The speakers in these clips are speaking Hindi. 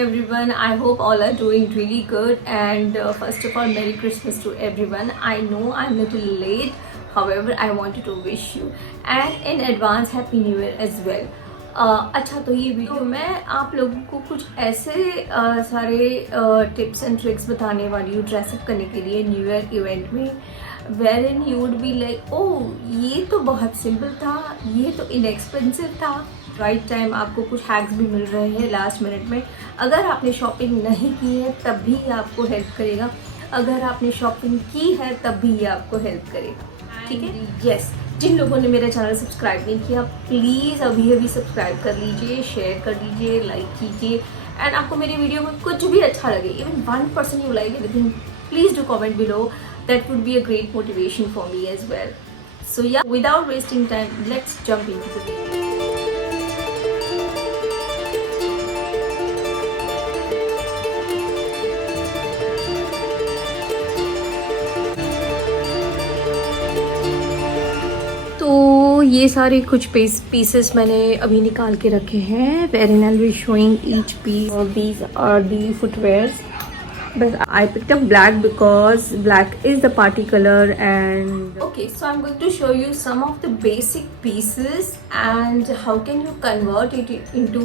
everyone. I hope all are doing really good, and first of all, Merry Christmas to everyone. I know I'm a little late, however, I wanted to wish you and in advance Happy New Year as well. अच्छा, तो ये वीडियो मैं आप लोगों को कुछ ऐसे सारे टिप्स एंड ट्रिक्स बताने वाली हूँ ड्रेसअप करने के लिए न्यू ईयर इवेंट में, where in you would be like oh ये तो बहुत सिंपल था, ये तो इनएक्सपेंसिव था। राइट टाइम आपको कुछ हैक्स भी मिल रहे हैं लास्ट मिनट में। अगर आपने शॉपिंग नहीं की है तब भी ये आपको हेल्प करेगा, अगर आपने शॉपिंग की है तब भी ये आपको हेल्प करेगा। ठीक है, यस। जिन लोगों ने मेरा चैनल सब्सक्राइब नहीं किया प्लीज़ अभी अभी सब्सक्राइब कर लीजिए, शेयर कर लीजिए, लाइक कीजिए। एंड आपको मेरी वीडियो में कुछ भी अच्छा लगे, even 1% you like anything, please do comment below, that would be a great motivation for me as well. So yeah, without wasting time let's jump into the video. तो ये सारे कुछ पीसेस मैंने अभी निकाल के रखे हैं, where I will showing each piece of these are the footwears, but I picked up black because black is the party color. And okay, so I'm going to show you some of the basic pieces and how can you convert it into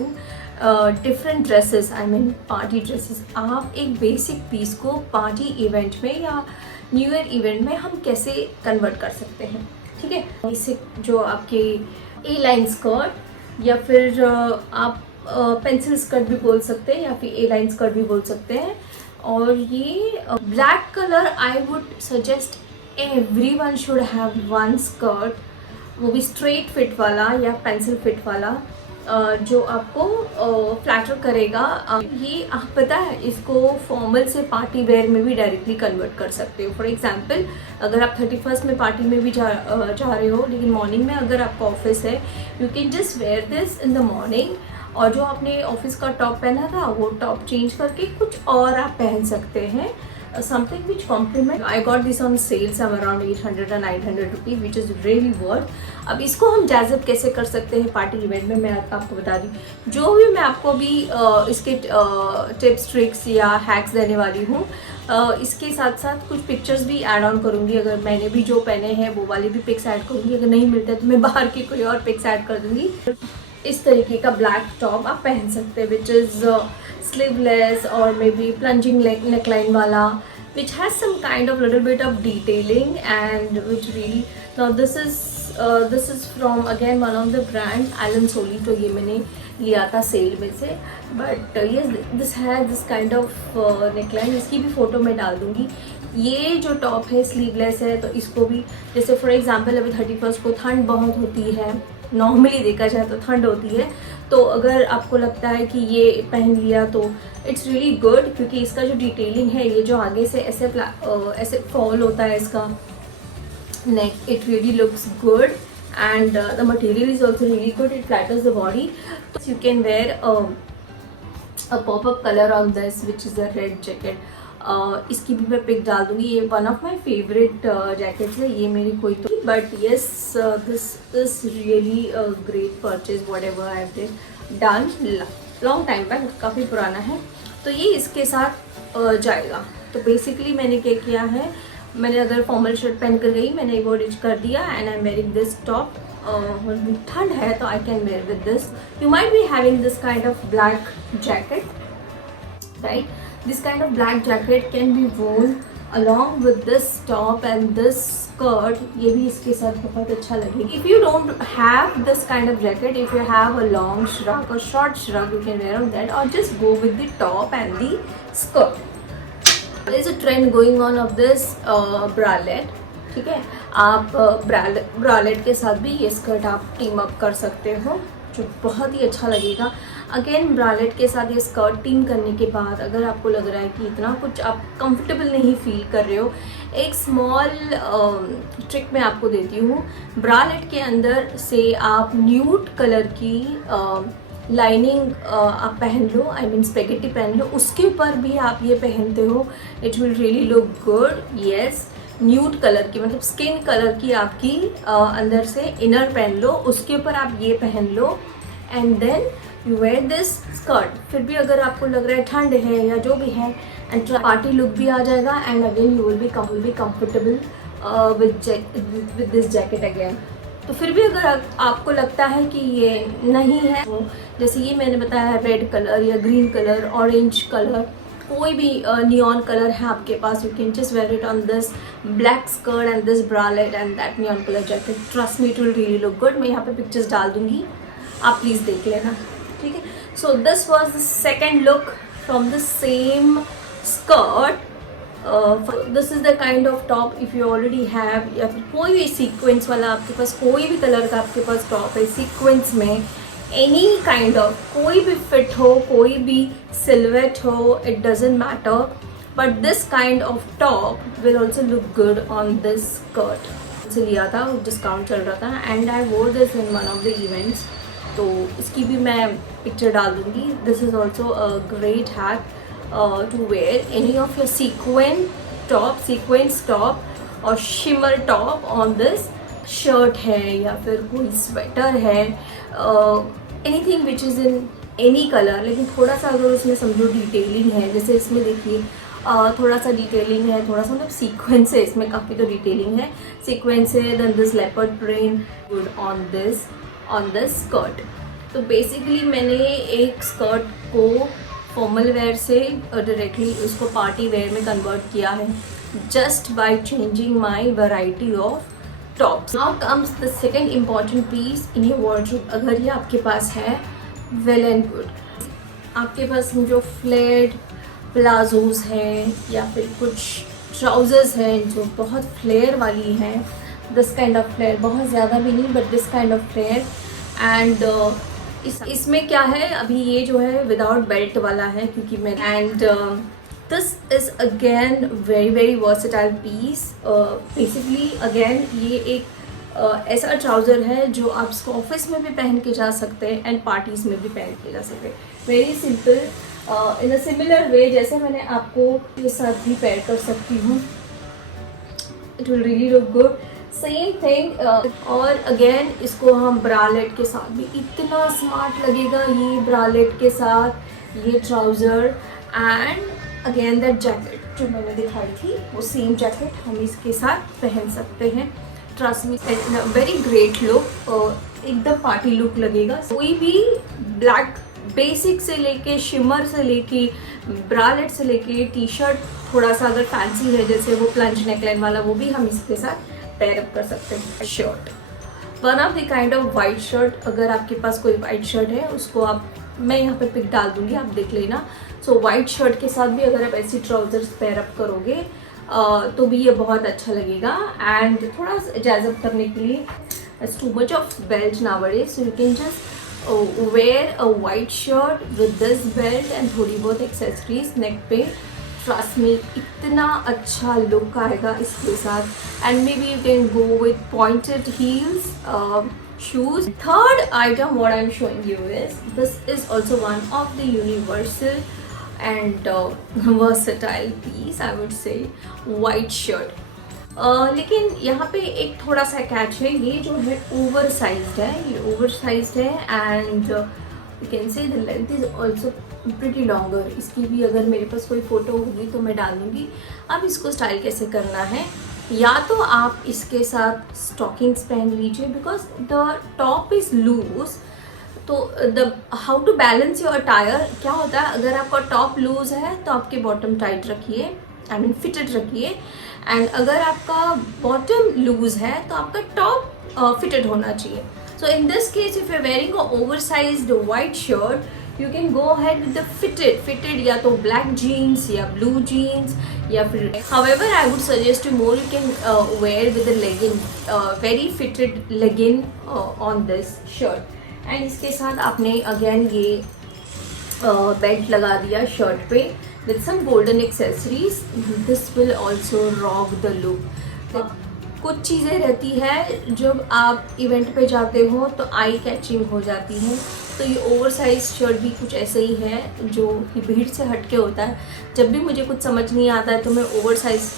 different dresses, I mean party dresses। आप एक basic piece को party event में या न्यू ईयर इवेंट में हम कैसे कन्वर्ट कर सकते हैं। ठीक है, इसे जो आपके ए लाइन स्कर्ट या फिर आप पेंसिल स्कर्ट भी बोल सकते हैं या फिर ए लाइन स्कर्ट भी बोल सकते हैं। और ये black colour I would suggest everyone should have one skirt, वो भी स्ट्रेट फिट वाला या पेंसिल फिट वाला, जो आपको फ्लैटर करेगा। ये आप पता है इसको फॉर्मल से पार्टी वेयर में भी डायरेक्टली कन्वर्ट कर सकते हो। फॉर एग्जांपल, अगर आप 31st में पार्टी में भी जा रहे हो लेकिन मॉर्निंग में अगर आपका ऑफिस है, you can just wear this in the morning, और जो आपने ऑफिस का टॉप पहना था वो टॉप चेंज करके कुछ और आप पहन सकते हैं, something which complement। I got this on sale some around 800 or 900 rupees which is really worth। अब इसको हम जैज़अप कैसे कर सकते हैं पार्टी इवेंट में, मैं आपको बता दी। जो भी मैं आपको अभी इसके टिप्स ट्रिक्स या हैक्स देने वाली हूँ, इसके साथ साथ कुछ पिक्चर्स भी ऐड ऑन करूँगी। अगर मैंने भी जो पहने हैं वो वाली भी पिक्स ऐड करूँगी, अगर नहीं मिलता तो मैं बाहर की कोई और पिक्स ऐड कर दूँगी। इस तरीके का ब्लैक टॉप आप पहन सकते हैं विच इज़ स्लीवलेस और मे बी प्लंजिंग नेकलाइन वाला, which has some kind of little bit of detailing and which really, now this is from again one of the brand Allen Solly। तो ये मैंने लिया था सेल में से, but yes this has this kind of neckline, इसकी भी फोटो मैं डाल दूंगी। ये जो टॉप है स्लीवलेस है, तो इसको भी जैसे फॉर एग्जांपल अभी 31st को ठंड बहुत होती है, नॉर्मली देखा जाए तो ठंड होती है, तो अगर आपको लगता है कि ये पहन लिया तो इट्स रियली गुड, क्योंकि इसका जो डिटेलिंग है, ये जो आगे से ऐसे फॉल होता है इसका neck, it really looks good and the material is also really good, it flatters the body. You can wear a popup colour on this which is a red jacket. इसकी भी मैं पिक डाल दूंगी, ये one of my favourite jackets है, ये मेरी कोई तो, but yes this is really great purchase whatever I have done long time back, काफ़ी पुराना है। तो ये इसके साथ जाएगा। तो बेसिकली मैंने क्या किया है, मैंने अगर फॉर्मल शर्ट पहन कर गई, मैंने वो रिच कर दिया and I am wearing this top. ठंड है तो I can wear with this. You might be having this kind of black jacket, right? This kind of black jacket can be worn along with this top and this skirt। ये भी इसके साथ बहुत अच्छा लगेगा। If you don't have this kind of jacket, if you have a long shrug or short shrug, you can wear on that, or just go with the top and the skirt। There is a trend going on of this bralette। ठीक है, आप ब्रालेट के साथ भी ये स्कर्ट आप टीम अप कर सकते हो, जो बहुत ही अच्छा लगेगा। अगेन ब्रालेट के साथ ये स्कर्ट टीम करने के बाद अगर आपको लग रहा है कि इतना कुछ आप कंफर्टेबल नहीं फील कर रहे हो, एक स्मॉल ट्रिक मैं आपको देती हूँ। ब्रालेट के अंदर से आप न्यूड कलर की लाइनिंग आप पहन लो, आई मीन स्पेगेटी पहन लो, उसके ऊपर भी आप ये पहनते हो, it will really look good. Yes, nude colour की मतलब स्किन कलर की आपकी अंदर से इनर पहन लो, उसके ऊपर आप ये पहन लो and then you wear this skirt, फिर भी अगर आपको लग रहा है ठंड है या जो भी है, एंड पार्टी लुक भी आ जाएगा, and again you will be comfortable with this jacket again. तो फिर भी अगर आपको लगता है कि ये नहीं है, तो जैसे ये मैंने बताया है रेड कलर या ग्रीन कलर, ऑरेंज कलर, कोई भी नियॉन कलर है आपके पास, you can just wear it on this black skirt and this bralette and that neon colour jacket. Trust me, it will really look good. मैं यहाँ पे पिक्चर्स डाल दूंगी, आप प्लीज़ देख लेना, ठीक है। So this was the second look from the same skirt. This is the kind of top if you already have, या फिर कोई भी सीक्वेंस वाला आपके पास कोई भी कलर का आपके पास टॉप है सीक्वेंस में, एनी काइंड ऑफ, कोई भी फिट हो, कोई भी सिल्वेट हो, it doesn't matter, but this kind of top will also look good on this skirt. से लिया था, डिस्काउंट चल रहा था, एंड आई वोर this in one of the events, तो इसकी भी मैं पिक्चर डाल दूँगी। This is also a great hack to wear any of your sequence top और shimmer top on this shirt है, या फिर कोई स्वेटर है, anything which is in any color, लेकिन थोड़ा सा अगर उसमें समझो डिटेलिंग है, जैसे इसमें देखिए थोड़ा सा डिटेलिंग है, थोड़ा सा मतलब सीक्वेंस है, इसमें काफ़ी तो डिटेलिंग है, सीक्वेंस है, then this leopard print good on this skirt. तो बेसिकली मैंने एक स्कर्ट को फॉर्मल वेयर से डायरेक्टली उसको पार्टी वेयर में कन्वर्ट किया है, just by changing my variety of tops. Now comes the second important piece in your wardrobe. अगर ये आपके पास है, वेल एंड गुड। आपके पास जो फ्लेयर्ड प्लाजोज हैं या फिर कुछ ट्राउजर्स हैं जो बहुत फ्लेयर वाली हैं, दिस काइंड ऑफ फ्लेयर, बहुत ज़्यादा भी नहीं but this kind of flare, and इसमें क्या है, अभी ये जो है विदाउट बेल्ट वाला है क्योंकि मैं, and this is again very very versatile piece. Basically again ये एक ऐसा ट्राउज़र है जो आप इसको ऑफिस में भी पहन के जा सकते हैं एंड पार्टीज़ में भी पहन के जा सकते हैं। Very simple, in a similar way जैसे मैंने आपको ये साथ भी पेयर कर सकती हूँ, it will really look good, same thing. और अगेन इसको हम ब्रालेट के साथ भी, इतना स्मार्ट लगेगा ये ब्रालेट के साथ ये trouser, and again that jacket जो मैंने दिखाई थी वो सेम जैकेट हम इसके साथ पहन सकते हैं। Trust me, very great look, एकदम पार्टी लुक लगेगा। कोई भी ब्लैक बेसिक से लेके शिमर से लेके ब्रालेट से लेके टी शर्ट थोड़ा सा अगर फैंसी है जैसे वो प्लंज नेकलाइन वाला, वो भी हम इसके साथ पेयर अप कर सकते हैं। Shirt, one of the kind of white shirt, अगर आपके पास कोई वाइट शर्ट है उसको आप, मैं यहाँ पे पिक डाल दूंगी, आप देख लेना। सो वाइट शर्ट के साथ भी अगर आप ऐसी ट्राउजर्स पेयर अप करोगे तो भी ये बहुत अच्छा लगेगा, एंड थोड़ा जैज़ अप करने के लिए it's too much of belt nowadays, so you can just wear a white shirt with this belt and थोड़ी बहुत एक्सेसरीज नेक पे। ट्रस्ट मी, इतना अच्छा लुक आएगा इसके साथ, and may be you can go with pointed heels shoes. Third item what I'm showing you is, this is also one of the universal and versatile piece, I would say, white shirt. लेकिन यहाँ पे एक थोड़ा सा कैच है, ये जो है ओवर साइज्ड है, ये ओवर साइज्ड है, and you can say the length is also pretty longer. इसकी भी अगर मेरे पास कोई फ़ोटो होगी तो मैं डाल दूँगी। अब इसको स्टाइल कैसे करना है, या तो आप इसके साथ स्टॉकिंग्स पहन लीजिए because the top is loose, तो the how to balance your attire, क्या होता है अगर आपका टॉप लूज है तो आपके बॉटम टाइट रखिए, आई मीन फिटेड रखिए, एंड अगर आपका बॉटम लूज है तो आपका टॉप फिटेड होना चाहिए। So in this case if you are wearing a oversized white shirt, you can go ahead with the fitted या तो black jeans या blue jeans या फिर, however I would suggest you more you can wear with the legging, very fitted legging on this shirt, and इसके साथ आपने again ये बेल्ट लगा दिया शर्ट पे with some golden accessories, this will also rock the look। कुछ चीज़ें रहती है जब आप इवेंट पे जाते हो तो आई कैचिंग हो जाती हैं, तो ये ओवरसाइज शर्ट भी कुछ ऐसे ही है जो भीड़ से हटके होता है। जब भी मुझे कुछ समझ नहीं आता है तो मैं ओवरसाइज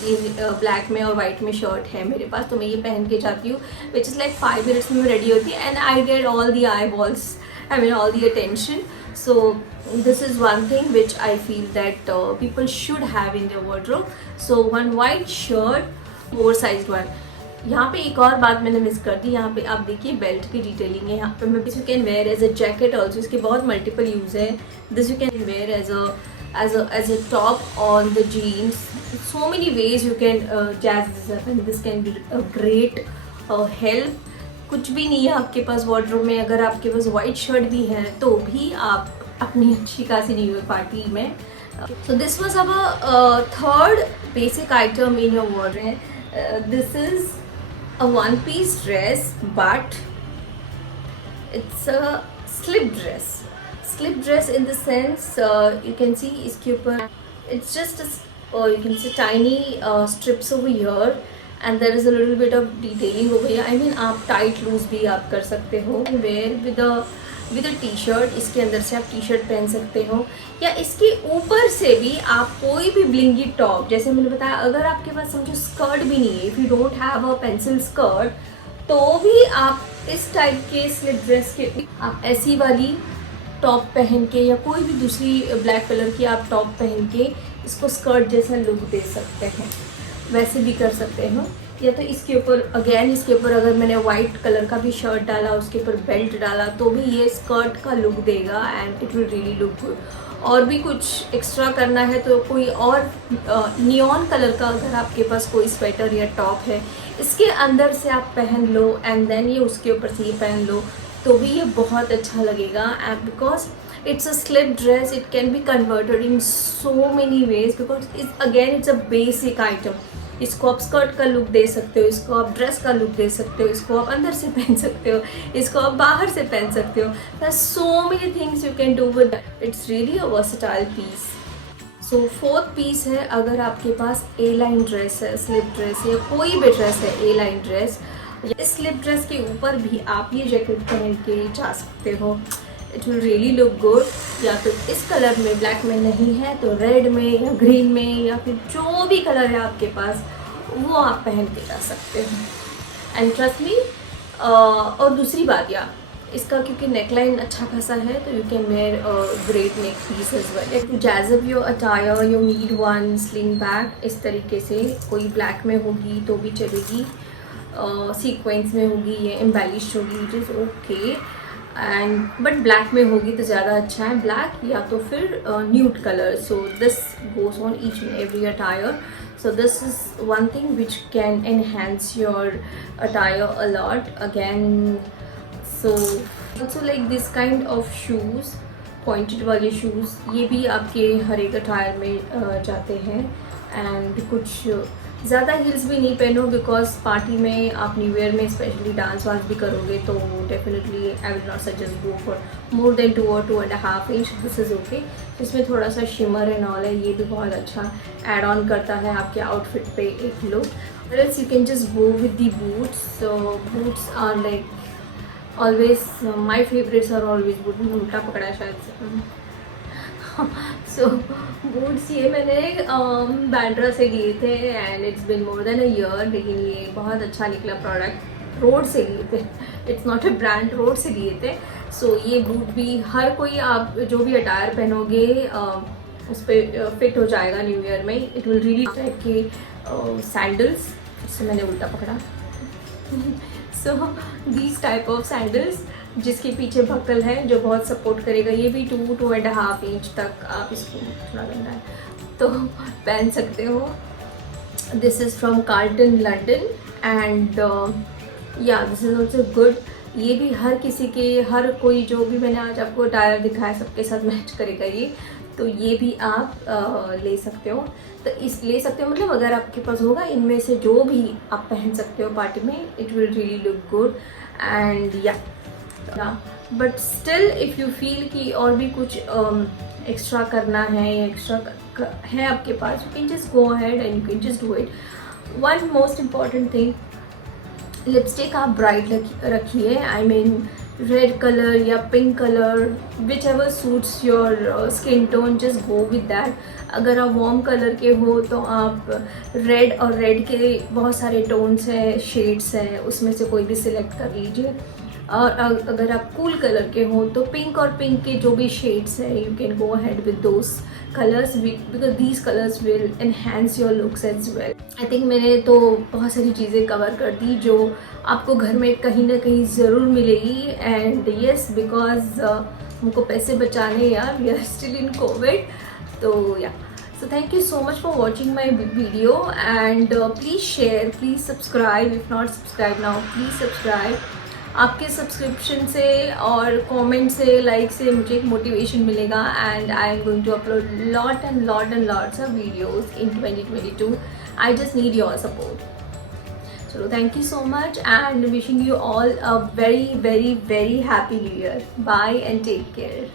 ब्लैक में और वाइट में शर्ट है मेरे पास, तो मैं ये पहन के जाती हूँ, विच इज़ लाइक 5 मिनट्स में रेडी होती है, and I get all the I balls I mean all the attention. So this is one thing which I feel that people should have in their wardrobe. So one white shirt, oversized one. यहाँ पे एक और बात मैंने मिस कर दी, यहाँ पे आप देखिए बेल्ट की डिटेलिंग है। यहाँ पे मैं you can wear as a jacket also, इसके बहुत मल्टीपल यूज है। This you can wear as a top on the jeans. So many ways you can jazz this up, and this can be a great help. कुछ भी नहीं है आपके पास वार्डरोब में, अगर आपके पास वाइट शर्ट भी है तो भी आप अपनी अच्छी खासी न्यू ईयर पार्टी में। So this was our third basic item in your wardrobe. This is a one-piece dress, but it's a slip dress. Slip dress in the sense you can see इसके ऊपर it's just you can see tiny strips over here, and there is a little bit of detailing over here. I mean आप tight loose भी आप कर सकते हो, wear with a टी-शर्ट। इसके अंदर से आप टी-शर्ट पहन सकते हो, या इसके ऊपर से भी आप कोई भी ब्लिंगी टॉप, जैसे मैंने बताया अगर आपके पास समझो स्कर्ट भी नहीं है, if you don't have a pencil skirt, तो भी आप इस टाइप के स्लिप ड्रेस के आप ऐसी वाली टॉप पहन के, या कोई भी दूसरी ब्लैक कलर की आप टॉप पहन के इसको स्कर्ट जैसा लुक दे सकते हैं, वैसे भी कर सकते हो। या तो इसके ऊपर अगेन, इसके ऊपर अगर मैंने वाइट कलर का भी शर्ट डाला, उसके ऊपर बेल्ट डाला, तो भी ये स्कर्ट का लुक देगा and it will really look good. और भी कुछ एक्स्ट्रा करना है तो कोई और नियॉन कलर का अगर आपके पास कोई स्वेटर या टॉप है, इसके अंदर से आप पहन लो एंड देन ये उसके ऊपर से ये पहन लो, तो भी ये बहुत अच्छा लगेगा। And because it's a slip dress, it can be converted in so many ways, because it's a basic item. इसको आप स्कर्ट का लुक दे सकते हो, इसको आप ड्रेस का लुक दे सकते हो, इसको आप अंदर से पहन सकते हो, इसको आप बाहर से पहन सकते हो। There are so many things you can do with that. It's really a versatile piece. So fourth piece है, अगर आपके पास ए लाइन ड्रेस है, स्लिप ड्रेस या कोई भी ड्रेस है ए लाइन ड्रेस, इस स्लिप ड्रेस के ऊपर भी आप ये जैकेट पहन के जा सकते हो, it will really look good. या तो इस कलर में, ब्लैक में नहीं है तो रेड में या ग्रीन में, या फिर जो भी कलर है आपके पास वो आप पहन के जा सकते हो। एंड ट्रस्ट मी, और दूसरी बात या इसका क्योंकि नेकलाइन अच्छा खासा है, तो you can wear great neck piece as well. To jazz up your attire you need one sling bag. इस तरीके से कोई ब्लैक में होगी तो भी चलेगी, सीक्वेंस में होगी, ये एम्बेलिश होगी, it is okay. And but black में होगी तो ज़्यादा अच्छा है, ब्लैक या तो फिर nude colour. So this goes on each and every attire. So this is one thing which can enhance your attire a lot again. So also like this kind of shoes, pointed वाले shoes, ये भी आपके हर एक अटायर में जाते हैं। एंड कुछ ज़्यादा हील्स भी नहीं पहनो, बिकॉज पार्टी में आप न्यू ईयर में स्पेशली डांस वांस भी करोगे तो definitely I will not suggest go for more than 2 or 2.5 inch। This is okay. इसमें थोड़ा सा शिमर एंड ऑल है, ये भी बहुत अच्छा ऐड ऑन करता है आपके आउटफिट पे एक look. Else you can just go with the boots. So boots are like always my favourites are always boot. उल्टा पकड़ा है शायद से। सो बूट्स ये मैंने बैंड्रा से लिए थे and it's been more than a year, लेकिन ये बहुत अच्छा निकला प्रोडक्ट। रोड से लिए थे, it's not a brand, road से लिए थे। सो ये बूट भी हर कोई, आप जो भी अटायर पहनोगे उस पर फिट हो जाएगा न्यू ईयर में। इट विल रियली टाइप के सैंडल्स, इससे मैंने उल्टा पकड़ा। So these type of sandals जिसके पीछे बकल है जो बहुत सपोर्ट करेगा, ये भी 2.5 इंच तक आप इसको, थोड़ा गंदा है तो पहन सकते हो। This is from Carlton London and या दिस इज़ ऑल्सो गुड। ये भी हर किसी के, हर कोई जो भी मैंने आज आपको अटायर दिखाया सबके साथ मैच करेगा ये, तो ये भी आप ले सकते हो। तो इस ले सकते हो मतलब अगर आपके पास होगा, इनमें से जो भी आप पहन सकते हो पार्टी में, it will really look good. And या but still if you feel कि और भी कुछ एक्स्ट्रा करना है या एक्स्ट्रा है आपके पास, you can just go ahead and you can just do it. One most important thing, lipstick आप ब्राइट रखिए। आई मीन रेड कलर या pink colour, whichever suits your skin tone, just go with that. अगर आप वार्म कलर के हो तो आप रेड, और रेड के बहुत सारे टोन्स हैं, शेड्स हैं, उसमें से कोई भी सिलेक्ट कर लीजिए और अगर आप कूल कलर के हो तो पिंक और पिंक के जो भी शेड्स है you can go ahead with those colours because these colours will enhance your looks as well. I think मैंने तो बहुत सारी चीज़ें कवर कर दी जो आपको घर में कहीं ना कहीं ज़रूर मिलेगी। एंड येस बिकॉज हमको पैसे बचाने यार, we are still in covid. तो या so thank you so much for watching my video and please share, please subscribe, if not subscribe now please subscribe। आपके सब्सक्रिप्शन से और कमेंट से, लाइक से मुझे एक मोटिवेशन मिलेगा and I am going to upload lots of videos in 2022। I just need your support. चलो thank you so much and wishing you all a very very very happy new year. Bye and take care.